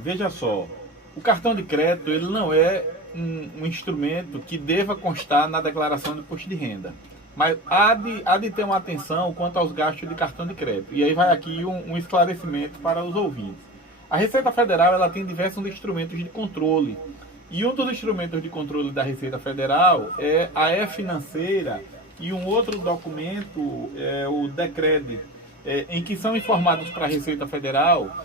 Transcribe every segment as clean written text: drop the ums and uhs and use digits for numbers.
veja só, o cartão de crédito ele não é um instrumento que deva constar na declaração de imposto de renda. Mas há de ter uma atenção quanto aos gastos de cartão de crédito. E aí vai aqui um esclarecimento para os ouvintes. A Receita Federal ela tem diversos instrumentos de controle. E um dos instrumentos de controle da Receita Federal é a E-Financeira e um outro documento é o DECRED, em que são informados para a Receita Federal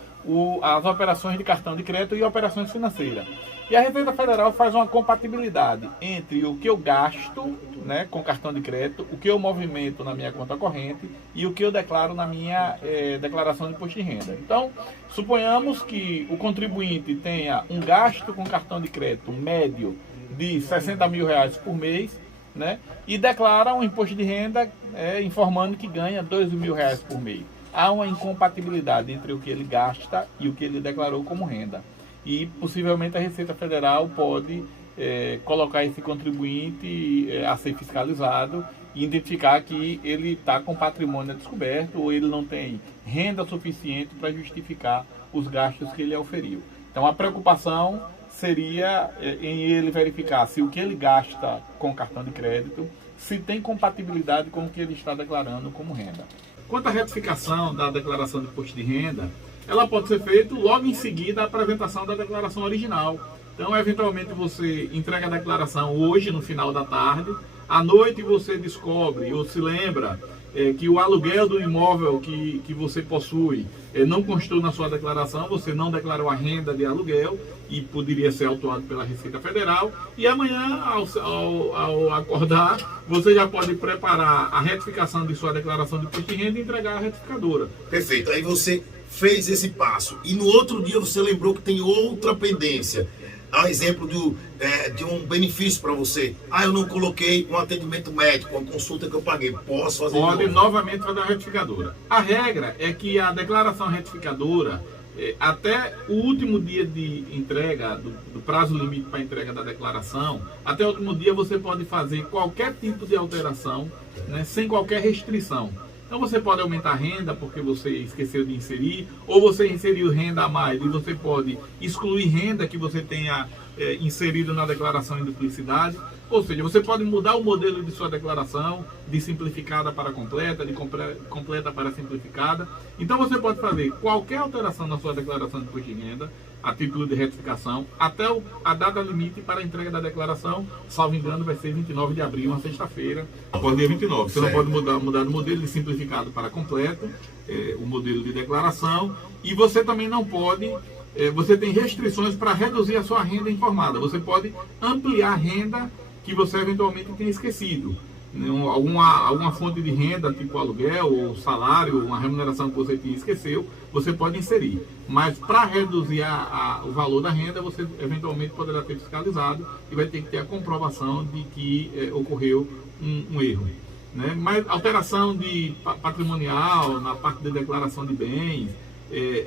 as operações de cartão de crédito e operações financeiras. E a Receita Federal faz uma compatibilidade entre o que eu gasto, né, com cartão de crédito, o que eu movimento na minha conta corrente e o que eu declaro na minha declaração de imposto de renda. Então, suponhamos que o contribuinte tenha um gasto com cartão de crédito médio de R$60 mil por mês, né, e declara um imposto de renda informando que ganha R$2 mil por mês. Há uma incompatibilidade entre o que ele gasta e o que ele declarou como renda. E possivelmente a Receita Federal pode colocar esse contribuinte a ser fiscalizado e identificar que ele está com patrimônio descoberto ou ele não tem renda suficiente para justificar os gastos que ele auferiu. Então a preocupação seria em ele verificar se o que ele gasta com cartão de crédito, se tem compatibilidade com o que ele está declarando como renda. Quanto à retificação da declaração de imposto de renda, ela pode ser feita logo em seguida à apresentação da declaração original. Então, eventualmente, você entrega a declaração hoje, no final da tarde, à noite você descobre ou se lembra que o aluguel do imóvel que você possui não constou na sua declaração, você não declarou a renda de aluguel e poderia ser autuado pela Receita Federal. E amanhã, ao acordar, você já pode preparar a retificação de sua declaração de imposto de renda e entregar à retificadora. Perfeito. Aí você fez esse passo e no outro dia você lembrou que tem outra pendência. Há exemplo de um benefício para você. Eu não coloquei um atendimento médico, uma consulta que eu paguei. Posso fazer? Pode novamente fazer a retificadora. A regra é que a declaração retificadora, até o último dia de entrega, do prazo limite para entrega da declaração, até o último dia você pode fazer qualquer tipo de alteração, né, sem qualquer restrição. Então você pode aumentar a renda porque você esqueceu de inserir, ou você inseriu renda a mais e você pode excluir renda que você tenha inserido na declaração em duplicidade. Ou seja, você pode mudar o modelo de sua declaração, de simplificada para completa, de completa para simplificada. Então você pode fazer qualquer alteração na sua declaração de imposto de renda, a título de retificação, até a data limite para a entrega da declaração, salvo engano, vai ser 29 de abril, uma sexta-feira, após dia 29. Você não pode mudar o modelo de simplificado para completo, o modelo de declaração, e você também não pode, você tem restrições para reduzir a sua renda informada. Você pode ampliar a renda que você eventualmente tenha esquecido. Alguma fonte de renda, tipo aluguel ou salário, uma remuneração que você tinha esqueceu, você pode inserir. Mas para reduzir o valor da renda, você eventualmente poderá ter fiscalizado e vai ter que ter a comprovação de que ocorreu um erro. Né? Mas alteração de patrimonial, na parte de declaração de bens,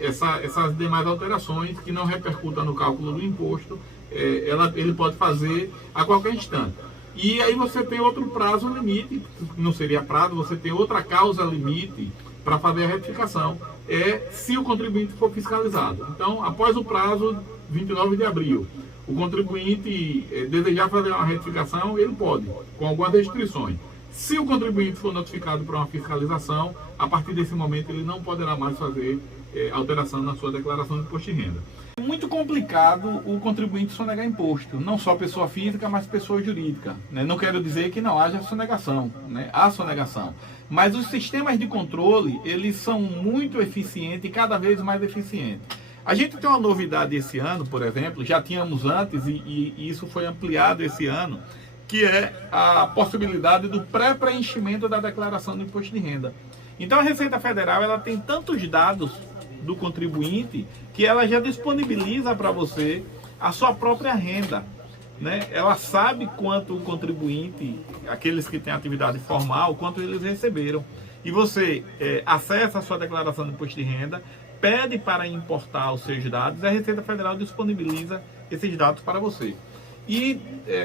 essas demais alterações que não repercutam no cálculo do imposto, ele pode fazer a qualquer instante. E aí você tem outro prazo limite, não seria prazo, você tem outra causa limite para fazer a retificação, se o contribuinte for fiscalizado. Então, após o prazo 29 de abril, o contribuinte desejar fazer uma retificação, ele pode, com algumas restrições. Se o contribuinte for notificado para uma fiscalização, a partir desse momento ele não poderá mais fazer alteração na sua declaração de imposto de renda. É muito complicado o contribuinte sonegar imposto, não só pessoa física, mas pessoa jurídica. Né? Não quero dizer que não haja sonegação, né? Há sonegação. Mas os sistemas de controle, eles são muito eficientes e cada vez mais eficientes. A gente tem uma novidade esse ano, por exemplo, já tínhamos antes e isso foi ampliado esse ano, que é a possibilidade do pré-preenchimento da declaração do imposto de renda. Então a Receita Federal ela tem tantos dados do contribuinte que ela já disponibiliza para você a sua própria renda. Né? Ela sabe quanto o contribuinte, aqueles que têm atividade formal, quanto eles receberam. E você acessa a sua declaração de imposto de renda, pede para importar os seus dados e a Receita Federal disponibiliza esses dados para você. E,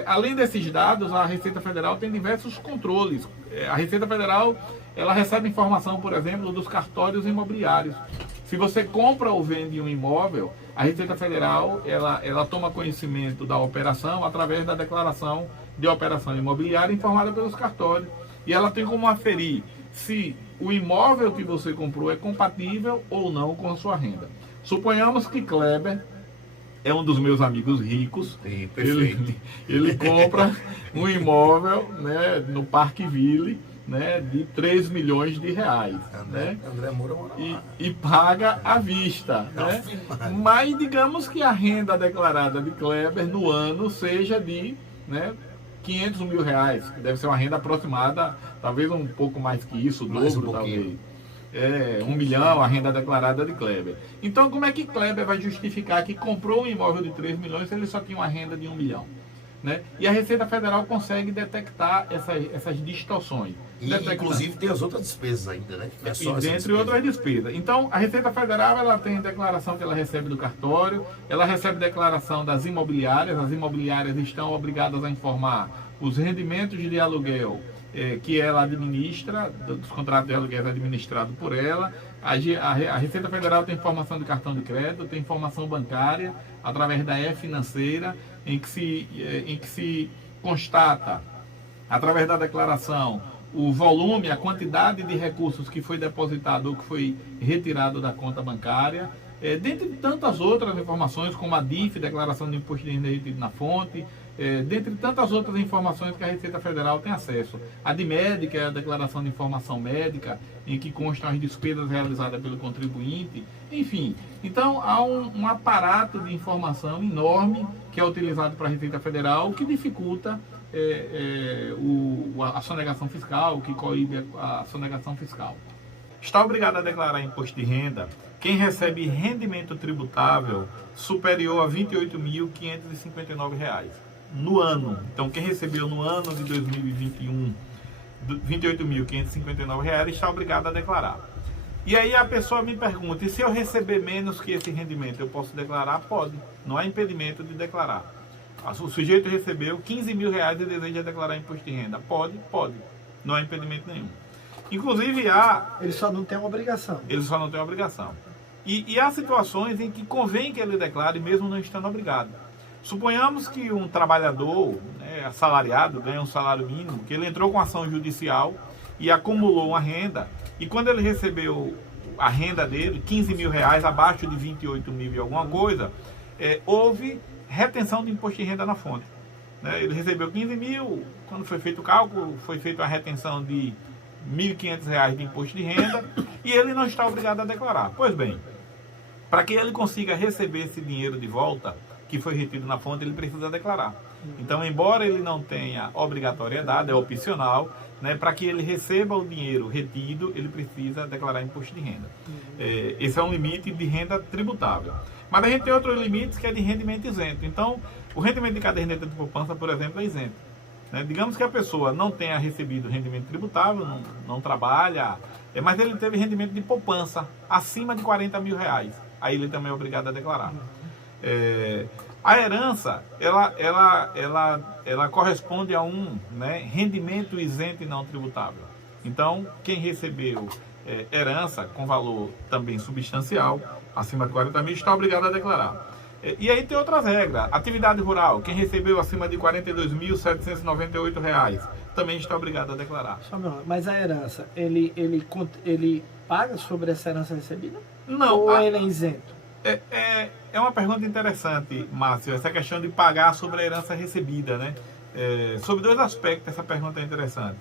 além desses dados, a Receita Federal tem diversos controles. A Receita Federal ela recebe informação, por exemplo, dos cartórios imobiliários. Se você compra ou vende um imóvel, a Receita Federal ela toma conhecimento da operação através da declaração de operação imobiliária informada pelos cartórios. E ela tem como aferir se o imóvel que você comprou é compatível ou não com a sua renda. Suponhamos que Kleber é um dos meus amigos ricos. Sim, perfeito. Ele compra um imóvel, né, no Parque Ville, né, de 3 milhões de reais. André Moura mora lá. E paga à vista. Né? Mas digamos que a renda declarada de Kleber no ano seja de, né, 500 mil reais, que deve ser uma renda aproximada, talvez um pouco mais que isso, o dobro, talvez. 1 milhão a renda declarada de Kleber. Então, como é que Kleber vai justificar que comprou um imóvel de 3 milhões se ele só tinha uma renda de 1 milhão? Né? E a Receita Federal consegue detectar essas distorções. Inclusive tem as outras despesas ainda, né? É só dentre outras despesas. Então, a Receita Federal ela tem declaração que ela recebe do cartório, ela recebe declaração das imobiliárias. As imobiliárias estão obrigadas a informar os rendimentos de aluguel que ela administra, dos contratos de aluguel administrados por ela. A Receita Federal tem informação de cartão de crédito, tem informação bancária, através da e-financeira, em que se constata, através da declaração, o volume, a quantidade de recursos que foi depositado ou que foi retirado da conta bancária, dentre tantas outras informações, como a DIF, Declaração de Imposto de Renda Retido na Fonte, dentre tantas outras informações que a Receita Federal tem acesso. A DIMED, que é a Declaração de Informação Médica, em que constam as despesas realizadas pelo contribuinte, enfim. Então, há um aparato de informação enorme que é utilizado para a Receita Federal, que dificulta a sonegação fiscal, que coíbe a sonegação fiscal. Está obrigado a declarar imposto de renda quem recebe rendimento tributável superior a R$ 28.559 no ano. Então, quem recebeu no ano de 2021 R$ 28.559 está obrigado a declarar. E aí a pessoa me pergunta, e se eu receber menos que esse rendimento, eu posso declarar? Pode. Não há impedimento de declarar. O sujeito recebeu 15 mil reais e deseja declarar imposto de renda. Pode. Não há impedimento nenhum. Inclusive ele só não tem uma obrigação. E há situações em que convém que ele declare mesmo não estando obrigado. Suponhamos que um trabalhador, né, assalariado, ganha um salário mínimo, que ele entrou com ação judicial e acumulou uma renda, e quando ele recebeu a renda dele, 15 mil reais, abaixo de 28 mil e alguma coisa, houve retenção de imposto de renda na fonte. Né? Ele recebeu 15 mil, quando foi feito o cálculo, foi feita uma retenção de R$ 1.500 de imposto de renda e ele não está obrigado a declarar. Pois bem, para que ele consiga receber esse dinheiro de volta, que foi retido na fonte, ele precisa declarar. Então, embora ele não tenha obrigatoriedade, é opcional, né, para que ele receba o dinheiro retido, ele precisa declarar imposto de renda. Esse é um limite de renda tributável. Mas a gente tem outros limites que é de rendimento isento. Então, o rendimento de caderneta de poupança, por exemplo, é isento. Né? Digamos que a pessoa não tenha recebido rendimento tributável, não trabalha, mas ele teve rendimento de poupança acima de 40 mil reais. Aí ele também é obrigado a declarar. A herança, ela corresponde a um, né, rendimento isento e não tributável. Então, quem recebeu herança com valor também substancial, acima de 40 mil, está obrigado a declarar. E aí tem outras regras. Atividade rural, quem recebeu acima de R$ 42.798, também está obrigado a declarar. Mas a herança, ele paga sobre essa herança recebida? Não. Ou ele é isento? É uma pergunta interessante, Márcio, essa questão de pagar sobre a herança recebida, né? Sobre dois aspectos, essa pergunta é interessante.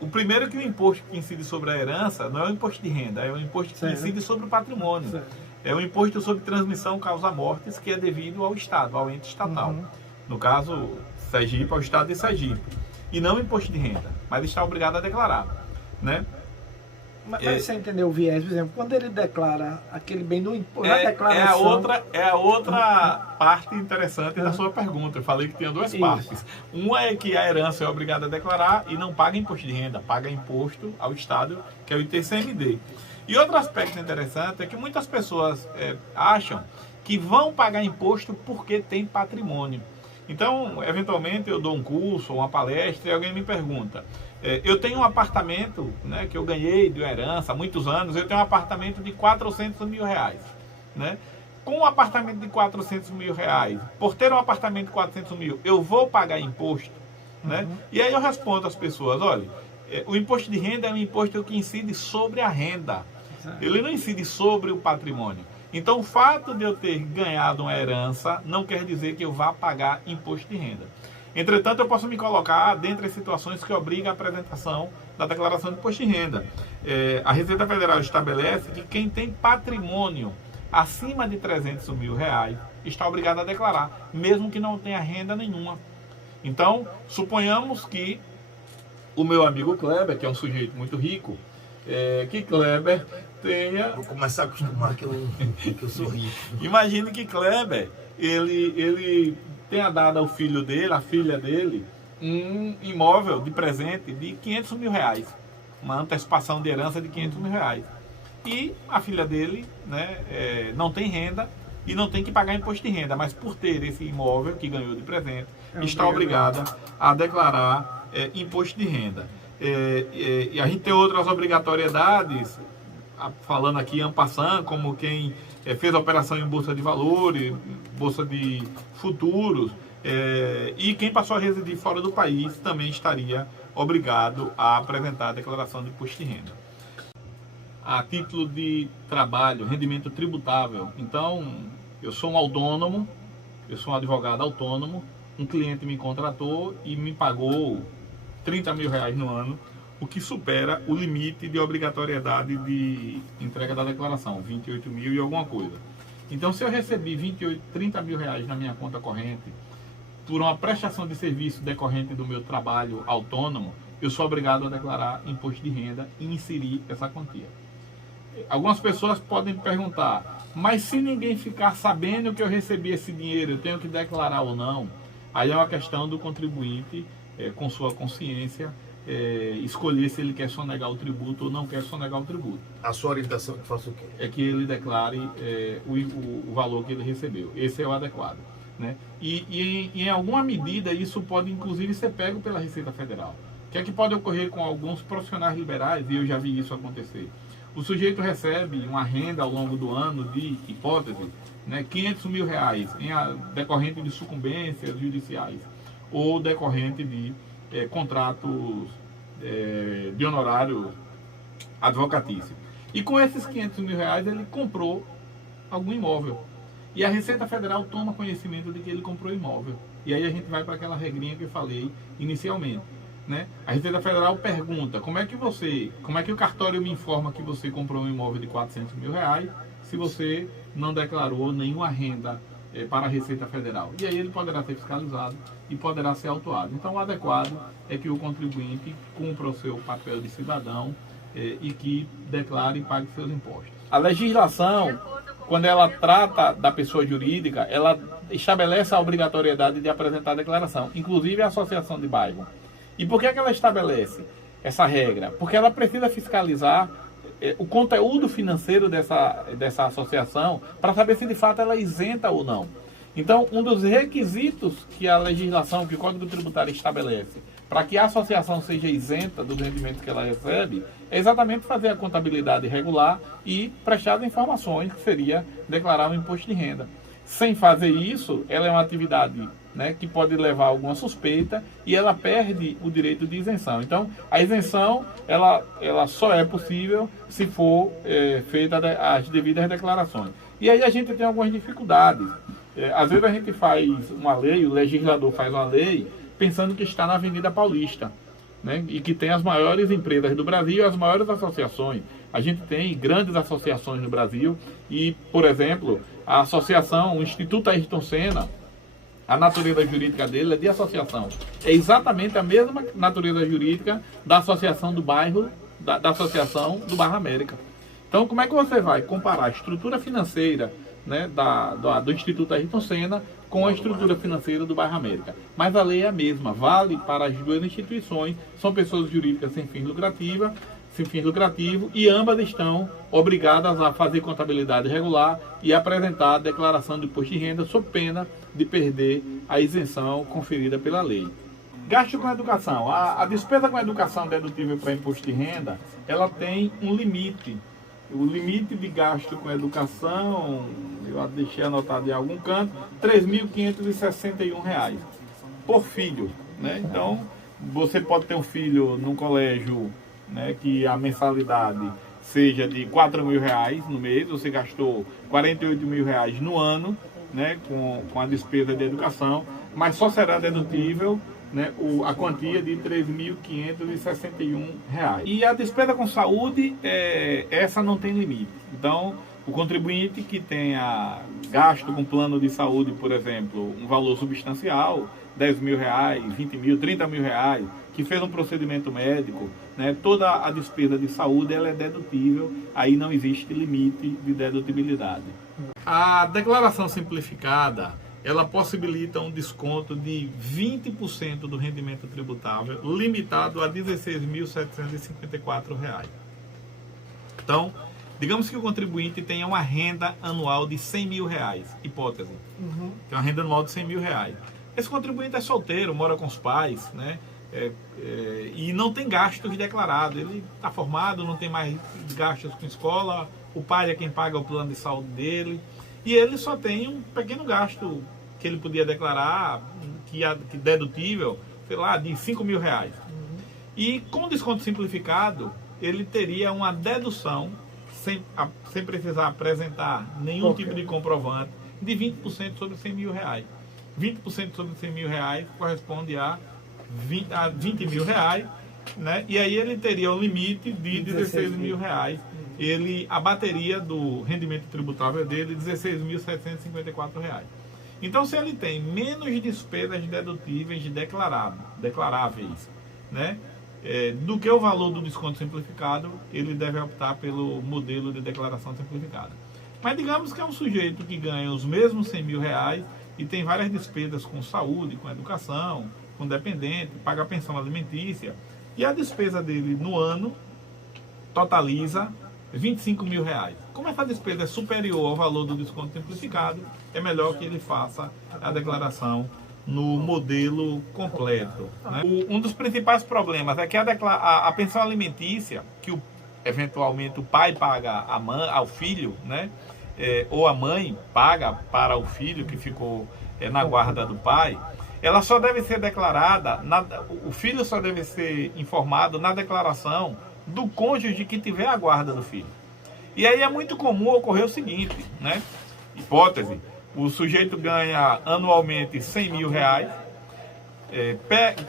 O primeiro é que o imposto que incide sobre a herança não é o imposto de renda, é o imposto que incide sobre o patrimônio. Certo. É o imposto sobre transmissão causa-mortes, que é devido ao Estado, ao ente estatal. No caso, Sergipe, ao Estado de Sergipe. E não o imposto de renda, mas está obrigado a declarar, né? Mas você entendeu o viés, por exemplo, quando ele declara aquele bem no imposto, na declaração... É a outra parte interessante da sua pergunta. Eu falei que tinha duas partes. Uma é que a herança é obrigada a declarar e não paga imposto de renda, paga imposto ao Estado, que é o ITCMD. E outro aspecto interessante é que muitas pessoas acham que vão pagar imposto porque tem patrimônio. Então, eventualmente, eu dou um curso, uma palestra e alguém me pergunta... eu tenho um apartamento, né, que eu ganhei de herança há muitos anos, eu tenho um apartamento de 400 mil reais. Né? com um apartamento de 400 mil reais, por ter um apartamento de 400 mil, eu vou pagar imposto? Né? E aí eu respondo às pessoas, olha, o imposto de renda é um imposto que incide sobre a renda. Ele não incide sobre o patrimônio. Então o fato de eu ter ganhado uma herança não quer dizer que eu vá pagar imposto de renda. Entretanto, eu posso me colocar dentre as situações que obrigam a apresentação da declaração de imposto de renda. A Receita Federal estabelece que quem tem patrimônio acima de 300 mil reais está obrigado a declarar, mesmo que não tenha renda nenhuma. Então, suponhamos que o meu amigo Kleber, que é um sujeito muito rico, que Kleber tenha... Vou começar a acostumar que eu sou rico. Imagine que Kleber, ele tenha dado ao filho dele, à filha dele, um imóvel de presente de 500 mil reais. Uma antecipação de herança de 500 mil reais. E a filha dele, né, não tem renda e não tem que pagar imposto de renda, mas por ter esse imóvel que ganhou de presente, está obrigada a declarar imposto de renda. E a gente tem outras obrigatoriedades, falando aqui en passant, como quem fez a operação em bolsa de valores, bolsa de futuros, e quem passou a residir fora do país também estaria obrigado a apresentar a declaração de imposto de renda. A título de trabalho, rendimento tributável. Então, eu sou um autônomo, eu sou um advogado autônomo, um cliente me contratou e me pagou 30 mil reais no ano, o que supera o limite de obrigatoriedade de entrega da declaração, 28 mil e alguma coisa. Então, se eu recebi 30 mil reais na minha conta corrente, por uma prestação de serviço decorrente do meu trabalho autônomo, eu sou obrigado a declarar imposto de renda e inserir essa quantia. Algumas pessoas podem perguntar, mas se ninguém ficar sabendo que eu recebi esse dinheiro, eu tenho que declarar ou não? Aí é uma questão do contribuinte, com sua consciência, escolher se ele quer sonegar o tributo ou não quer sonegar o tributo. A sua orientação que faça o quê? É que ele declare o valor que ele recebeu. Esse é o adequado. Né? E em alguma medida isso pode inclusive ser pego pela Receita Federal. O que é que pode ocorrer com alguns profissionais liberais, e eu já vi isso acontecer. O sujeito recebe uma renda ao longo do ano de hipótese, né, 500 mil reais, decorrente de sucumbências judiciais ou decorrente de contratos de honorário advocatício. E com esses 500 mil reais ele comprou algum imóvel. E a Receita Federal toma conhecimento de que ele comprou imóvel. E aí a gente vai para aquela regrinha que eu falei inicialmente. Né? A Receita Federal pergunta, como é que o cartório me informa que você comprou um imóvel de 400 mil reais se você não declarou nenhuma renda para a Receita Federal? E aí ele poderá ser fiscalizado e poderá ser autuado. Então o adequado é que o contribuinte cumpra o seu papel de cidadão e que declare e pague seus impostos. A legislação, quando ela trata da pessoa jurídica, ela estabelece a obrigatoriedade de apresentar a declaração, inclusive a associação de bairro. E por que ela estabelece essa regra? Porque ela precisa fiscalizar o conteúdo financeiro dessa associação para saber se de fato ela é isenta ou não. Então, um dos requisitos que a legislação, que o Código Tributário estabelece para que a associação seja isenta dos rendimentos que ela recebe, é exatamente fazer a contabilidade regular e prestar as informações, que seria declarar o imposto de renda. Sem fazer isso, ela é uma atividade, né, que pode levar a alguma suspeita e ela perde o direito de isenção. Então, a isenção ela só é possível se for feita as devidas declarações. E aí a gente tem algumas dificuldades. Às vezes a gente faz uma lei, o legislador faz uma lei pensando que está na Avenida Paulista, né, e que tem as maiores empresas do Brasil e as maiores associações. A gente tem grandes associações no Brasil e, por exemplo, a associação, o Instituto Ayrton Senna, a natureza jurídica dele é de associação. É exatamente a mesma natureza jurídica da associação do bairro, da associação do Bairro América. Então, como é que você vai comparar a estrutura financeira, né, do Instituto Ayrton Senna com a estrutura financeira do Bairro América? Mas a lei é a mesma, vale para as duas instituições, são pessoas jurídicas sem fim lucrativo e ambas estão obrigadas a fazer contabilidade regular e apresentar a declaração de imposto de renda sob pena de perder a isenção conferida pela lei. Gasto com educação. A despesa com educação dedutível para imposto de renda, ela tem um limite o limite de gasto com educação, eu deixei anotado em algum canto, R$ 3.561 por filho, né? Então, você pode ter um filho num colégio, né, que a mensalidade seja de R$ 4.000 no mês, você gastou R$ 48.000 no ano, né, com a despesa de educação, mas só será dedutível, né, a quantia de R$ 3.561. E a despesa com saúde, essa não tem limite. Então, o contribuinte que tenha gasto com plano de saúde, por exemplo, um valor substancial, R$ 10.000, R$ 20.000, R$ 30.000, que fez um procedimento médico, né, toda a despesa de saúde ela é dedutível, aí não existe limite de dedutibilidade. A declaração simplificada, ela possibilita um desconto de 20% do rendimento tributável, limitado a R$ 16.754. Então, digamos que o contribuinte tenha uma renda anual de R$ 100.000, hipótese. Tem uma renda anual de R$ 100.000. Esse contribuinte é solteiro, mora com os pais, né? E não tem gastos declarados. Ele está formado, não tem mais gastos com escola, o pai é quem paga o plano de saúde dele, e ele só tem um pequeno gasto que ele podia declarar, que dedutível, sei lá, de R$ 5.000. E com desconto simplificado, ele teria uma dedução, sem precisar apresentar nenhum tipo de comprovante, de 20% sobre R$ 100.000. 20% sobre R$ 100.000 corresponde a R$ 20.000, né? E aí ele teria o limite de R$ 16.000. Ele abateria do rendimento tributável dele R$ 16.754. Então, se ele tem menos despesas dedutíveis declaráveis, né, do que o valor do desconto simplificado, ele deve optar pelo modelo de declaração simplificada. Mas digamos que é um sujeito que ganha os mesmos R$ 100.000 e tem várias despesas com saúde, com educação, com dependente, paga pensão alimentícia, e a despesa dele no ano totaliza R$ 25.000. Como essa despesa é superior ao valor do desconto simplificado, é melhor que ele faça a declaração no modelo completo, né? Um dos principais problemas é que a pensão alimentícia, que eventualmente o pai paga ao filho, né? Ou a mãe paga para o filho que ficou na guarda do pai, ela só deve ser declarada, o filho só deve ser informado na declaração do cônjuge que tiver a guarda do filho. E aí é muito comum ocorrer o seguinte, né? Hipótese, o sujeito ganha anualmente R$ 100.000,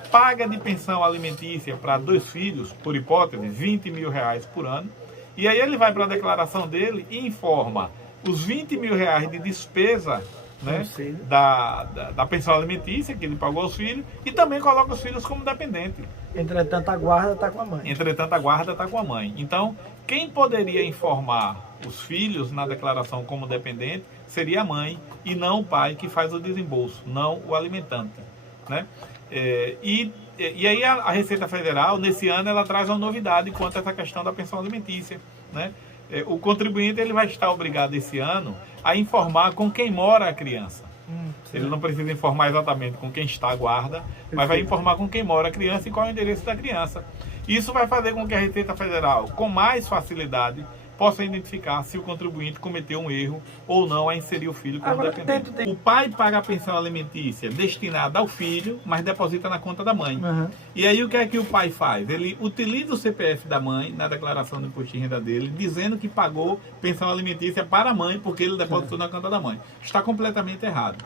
paga de pensão alimentícia para 2 filhos, por hipótese, R$ 20.000 por ano, e aí ele vai para a declaração dele e informa os R$ 20.000 de despesa, né, da pensão alimentícia que ele pagou aos filhos, e também coloca os filhos como dependente. Entretanto, a guarda está com a mãe. Entretanto, a guarda está com a mãe. Então, quem poderia informar os filhos na declaração como dependente seria a mãe e não o pai que faz o desembolso, não o alimentante, né? E aí a Receita Federal, nesse ano, ela traz uma novidade quanto a essa questão da pensão alimentícia, né? O contribuinte ele vai estar obrigado esse ano a informar com quem mora a criança. Ele não precisa informar exatamente com quem está a guarda, mas vai informar com quem mora a criança e qual é o endereço da criança. Isso vai fazer com que a Receita Federal, com mais facilidade, possa identificar se o contribuinte cometeu um erro ou não a inserir o filho como dependente. O pai paga a pensão alimentícia destinada ao filho, mas deposita na conta da mãe. E aí o que é que o pai faz? Ele utiliza o CPF da mãe na declaração do imposto de renda dele, dizendo que pagou pensão alimentícia para a mãe, porque ele depositou na conta da mãe. Está completamente errado,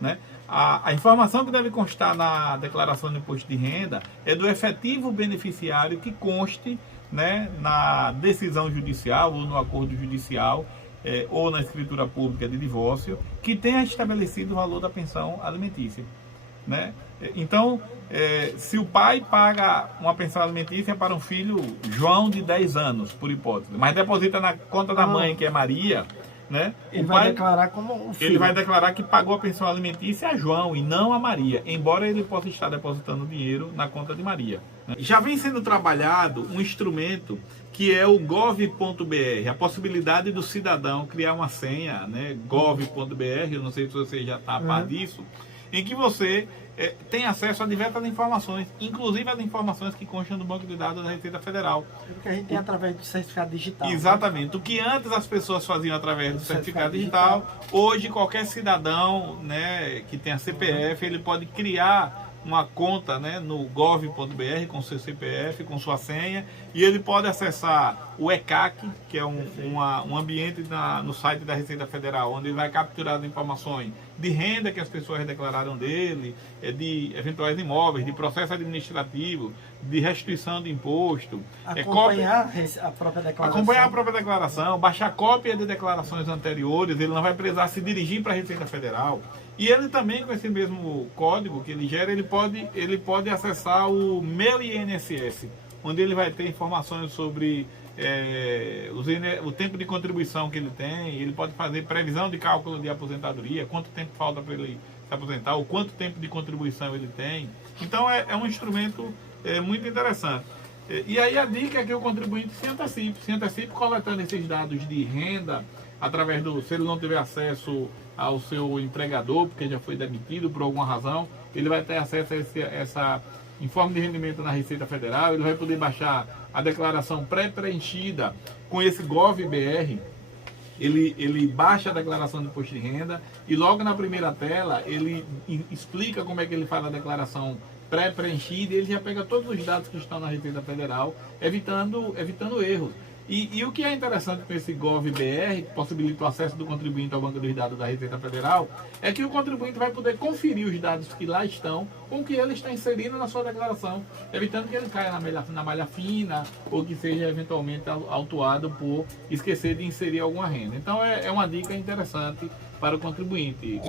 né? A informação que deve constar na declaração do imposto de renda é do efetivo beneficiário que conste, né, na decisão judicial ou no acordo judicial ou na escritura pública de divórcio que tenha estabelecido o valor da pensão alimentícia, né? Então, se o pai paga uma pensão alimentícia para um filho João de 10 anos, por hipótese, mas deposita na conta da mãe, que é Maria, né? Ele vai declarar como um filho. Ele vai declarar que pagou a pensão alimentícia a João e não a Maria, embora ele possa estar depositando dinheiro na conta de Maria, né? Já vem sendo trabalhado um instrumento que é o gov.br, a possibilidade do cidadão criar uma senha, né? gov.br, eu não sei se você já está a par disso, em que você tem acesso a diversas informações, inclusive as informações que constam do banco de dados da Receita Federal. Porque a gente tem através do certificado digital. Exatamente. Né? O que antes as pessoas faziam através do certificado digital, hoje qualquer cidadão, né, que tenha CPF, ele pode criar uma conta, né, no gov.br com seu CPF, com sua senha, e ele pode acessar o ECAC, que é um ambiente no site da Receita Federal, onde ele vai capturar as informações de renda que as pessoas declararam dele, de eventuais imóveis, de processo administrativo, de restituição de imposto. Acompanhar a própria declaração. Acompanhar a própria declaração, baixar cópia de declarações anteriores, ele não vai precisar se dirigir para a Receita Federal. E ele também, com esse mesmo código que ele gera, ele pode acessar o Meu INSS, onde ele vai ter informações sobre o tempo de contribuição que ele tem, ele pode fazer previsão de cálculo de aposentadoria, quanto tempo falta para ele se aposentar, ou quanto tempo de contribuição ele tem. Então é um instrumento muito interessante. E aí a dica é que o contribuinte se antecipe coletando esses dados de renda, através se ele não tiver acesso ao seu empregador, porque já foi demitido por alguma razão, ele vai ter acesso a essa informe de rendimento na Receita Federal, ele vai poder baixar a declaração pré-preenchida com esse GovBR, ele baixa a declaração de imposto de renda e logo na primeira tela ele explica como é que ele faz a declaração pré-preenchida e ele já pega todos os dados que estão na Receita Federal, evitando erros. E o que é interessante com esse GovBR, que possibilita o acesso do contribuinte ao banco dos dados da Receita Federal, é que o contribuinte vai poder conferir os dados que lá estão com o que ele está inserindo na sua declaração, evitando que ele caia na malha fina ou que seja eventualmente autuado por esquecer de inserir alguma renda. Então é uma dica interessante para o contribuinte.